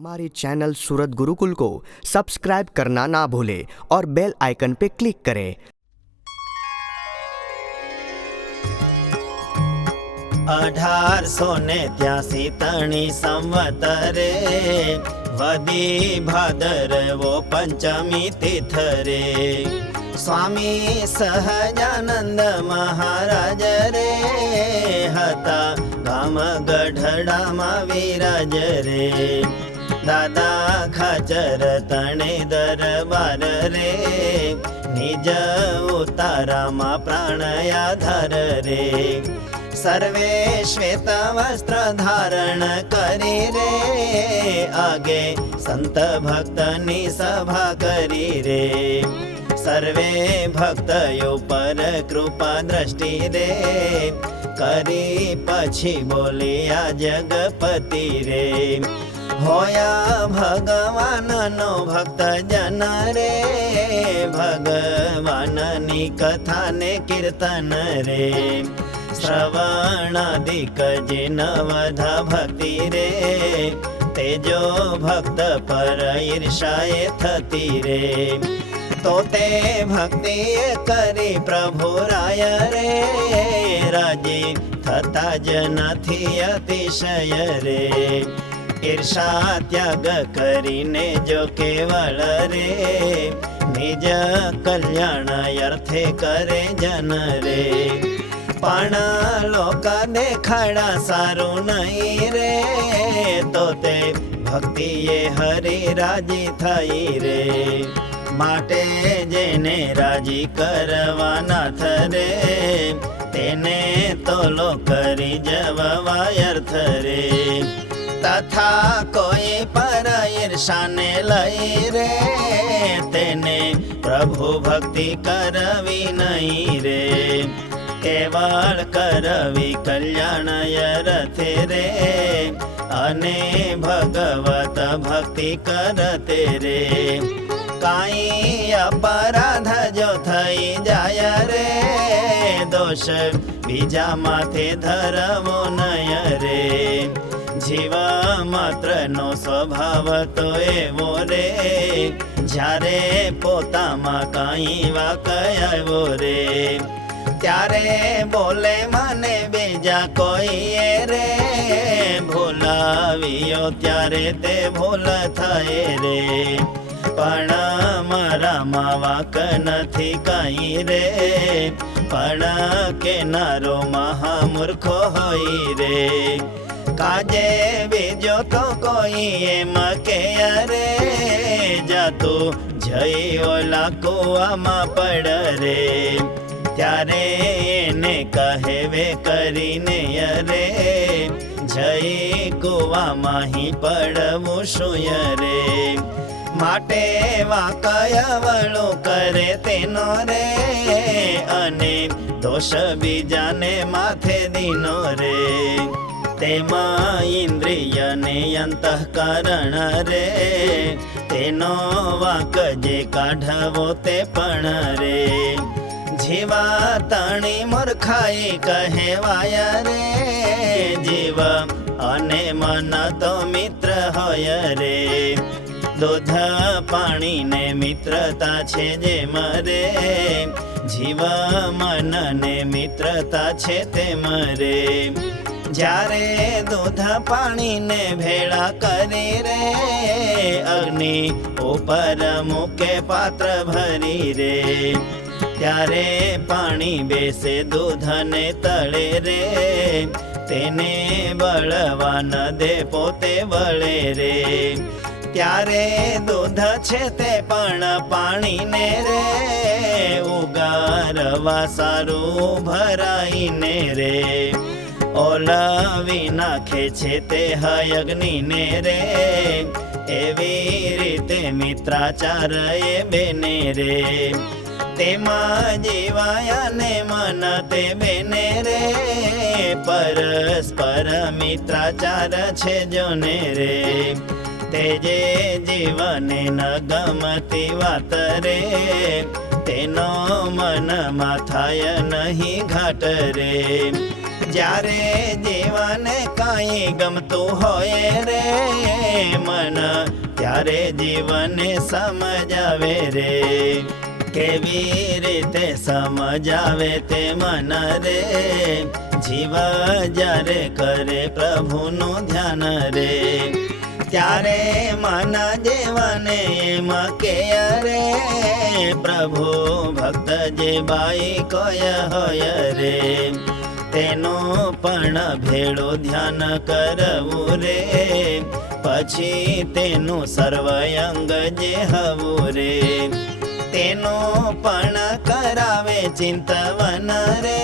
हमारे चैनल सूरत गुरुकुल को सब्सक्राइब करना ना भूलें और बेल आइकन पे क्लिक करें। 1883 तणी संवतरे वदी भादरवो पंचमी तिथरे स्वामी सहजानंद महाराज रे हता गाम गढ़ड़ा मा विराज रे दादा खाचर तणे दरबार रे निज उतारा मा प्राणयाधार रे सर्वे श्वेत वस्त्र धारण करी रे आगे संत भक्तनी सभा करी रे सर्वे भक्त पर कृपा दृष्टि रे करी पछी बोलिया जगपति रे होया भगवान नो भक्त जन रे भगवाननी कथा ने कीर्तन रे श्रवणादिक जिनवधा भक्ति रे तेजो भक्त पर ईर्षाए थती रे तो ते भक्ति करी प्रभु राय रे राजी थता जन थी अतिशय रे ईर्षा त्याग करीने जो केवल रे निज कल्याण अर्थे करे जन रे पण लोक देखाड़ा सारू नहीं रे तो ते भक्ति ये हरि राजी थई रे माटे जेने राजी करवाना थरे तेने तोलो करी जवावा अर्थ रे तथा कोई पर ईर्षा ने लई रे तेने प्रभु भक्ति करवी नहीं रे केवल करवी कल्याण रथे रे अने भगवत भक्ति करते रे काई अपराध जो थई जाय रे दोष बीजा माथे धरवो नय रे जीवा मात्र नो स्वभाव तो एवो रे जारे पोतामा काई वाकयावो रे त्यारे बोले मने बीजा कोई रे भूलावियो त्यारे ते भूल थाए रे पण मारा वाक नथी काई रे पण केनारो महामूर्खो होई रे काजे बीजो तो कोई एम के रे जातु जई ओला कुआमा पड़ रे त्यारे ने कहे वे करीने अरे जई कुआमा ही पड़वू शुय रे माटे वाकयावळो करे तेनो रे अने दोष बीजाने माथे दीनो रे तेमा इंद्रिय ने अंतःकरण रे तेनो वाक जे काढवो ते पण रे जीवा तणी मूर्खाई कहेवाय रे जीव अने मन तो मित्र होय रे दूध पाणी ने मित्रता छे जे मरे जीव मन ने मित्रता छे ते मरे जारे दूध पाणी ने भेड़ा करी रे अग्नि ऊपर मुके पात्र भरी रे त्यारे पाणी बेसे दूध ने तळे रे तेने बळवा न दे पोते बळे रे त्यारे दूध छे ते पण पाणी ने रे उगारवा सारू भराई ने रे ओलावी नाखे छे ते अग्नि ने रे एवी रीते मित्राचार ए बेने रे तेमा जीवाया ने मन ते बेने रे परस्पर मित्राचार छे जोने रे तेजे जीवने न गमती वात रे तेनो मन माथाय नहीं घाट रे જ્યારે જીવને કાંઈ ગમતું હોય રે મન, ત્યારે જીવને સમજાવે રે. કેવી રીતે સમજાવે તે મન રે, જીવ જ્યારે કરે પ્રભુનું ધ્યાન રે. ત્યારે મન જીવને એમ કે રે, પ્રભુ ભક્ત જે બાઈ કોય હોય રે. તેનું પણ ભેળું ધ્યાન કરવું રે, પછી તેનું સર્વયંગ જે હવું રે. તેનું પણ કરાવે ચિંતવન રે,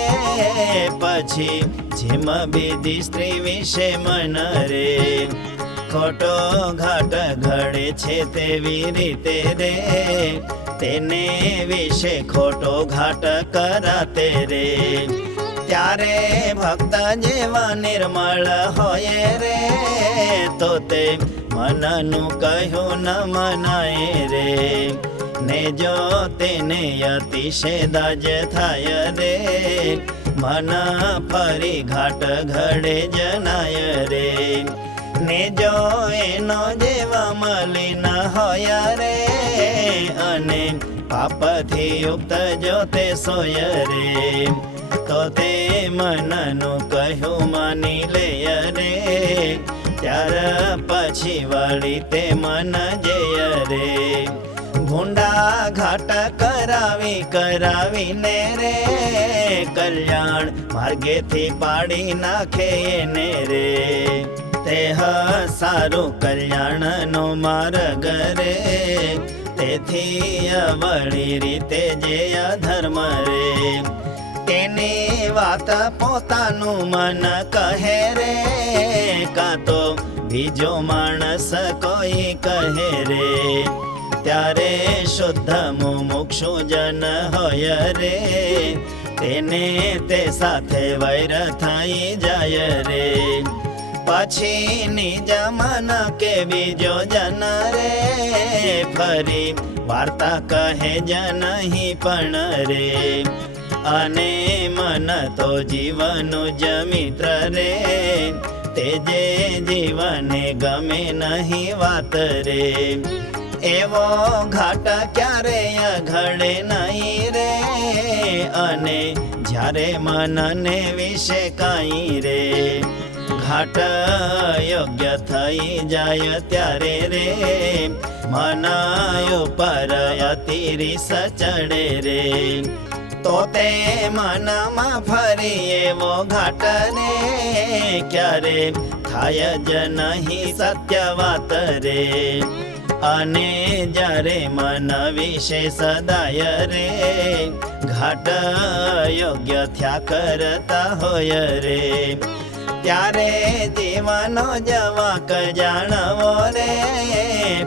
પછી જેમ બીજી સ્ત્રી વિશે મન રે. ખોટો ઘાટ ઘડે છે તેવી રીતે રે, તેને વિશે ખોટો ઘાટ કરાતે રે. ત્યારે ભક્ત જેવા નિર્મળ હોય રે, તો તે મનનું કહ્યું ન મનાય રે. ને જો તેને અતિશય દાજ થાય રે, મન ફરી ઘાટ ઘડે જનાય રે. ને જો એનો જેવા મલિન હોય રે, અને પાપથી યુક્ત જો તે સોય રે, તો તે મનનું કહ્યું માની લે રે. ત્યાર પછી વળી તે મન જય રે. ભૂંડા ઘાટ કરાવીને રે, કલ્યાણ માર્ગેથી પાડી નાખે એને રે. તે સારું કલ્યાણનો માર્ગ રે, તેથી અવળી રીતે જે અધર્મ રે. તેની વાત પોતાનું મન કહે રે, કાં તો બીજો માણસ કોઈ કહે રે. ત્યારે શુદ્ધ મુમુક્ષુ જન હોય રે, તેને તે સાથે વૈર થઈ જાય રે. પછી નિજ મન કે બીજો જન રે, ફરી વાર્તા કહે જ નહીં પણ રે. અને મન તો જીવનું જ મિત્ર રે, તે જે જીવને ગમે નહીં વાત રે. એવો ઘાટ ક્યારેય ઘડે નહીં રે, અને જ્યારે મનને વિશે કાંઈ રે. ઘાટ યોગ્ય થઈ જાય ત્યારે રે, મન ઉપર અતિરિસ ચડે રે. તો તે મનમાં ફરી એવો ઘાટ રે, ક્યારે થાય જ નહીં સત્ય વાત રે. અને જ્યારે મન વિશે સદાય રે, ઘાટ યોગ્ય થયા કરતા હોય રે. ત્યારે જીવનો જવાક જાણવો રે,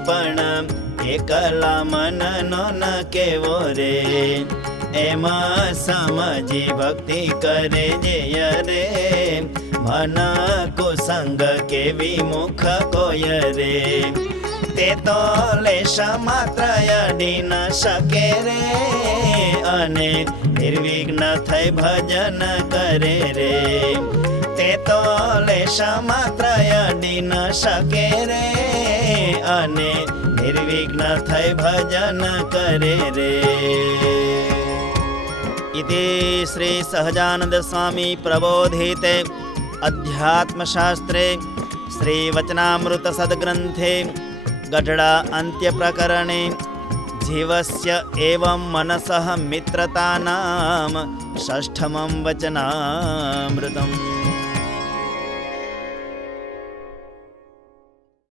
પણ એકલા મનનો ન કેવો રે. એમાં સમજી ભક્તિ કરે જય રે, મન કુસંગ કેવી મુખ કોય રે. તે તો લેશ માત્ર અડી ન શકે રે, અને નિર્વિઘ્ન થઈ ભજન કરે રે. તે તો લેશ માત્ર અડી ન શકે રે, અને નિર્વિઘ્ન થઈ ભજન કરે રે. इति श्री सहजानंद स्वामी प्रबोधिते अध्यात्मशास्त्रे श्री वचनामृत सद्ग्रंथे गढ़ड़ा अंत्य प्रकरणे जीवस्य एवं मनसः मित्रतानां षष्ठमं वचनामृतम्।